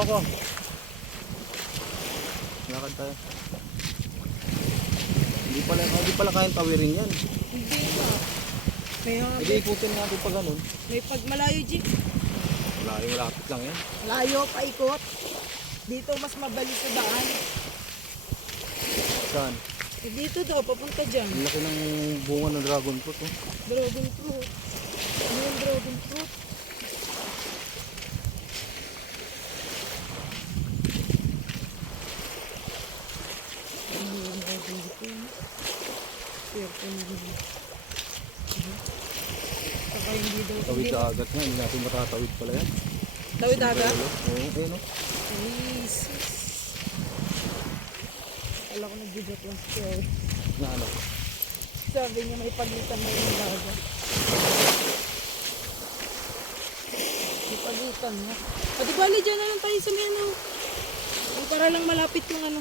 mo ako. Lakad tayo. Hindi pala kayang tawirin yan. Hindi ba? Kaya nga, Hindi ikutin natin pa ganun. may pagmalayo, G. Malapit lang yan. Layo, paikot. Dito mas mabilis sa daan. Saan? Eh, dito daw, papunta dyan. Ang laki ng bunga ng dragon fruit. Oh. Dragon fruit. Ano yung dragon fruit? Ano yung dragon fruit? Swerte na rin. Saka hindi daw. Tawid sa agat nga. Hindi natin matatawid pala yan. Tawid agad? Oo, ayun o. Jesus. Kala ko nag-joke lang siya. Na ano? Sabi niya may pagitan na yung dagat. May pagitan na. O di bali dyan na lang tayo sa may ano. Para lang malapit yung ano.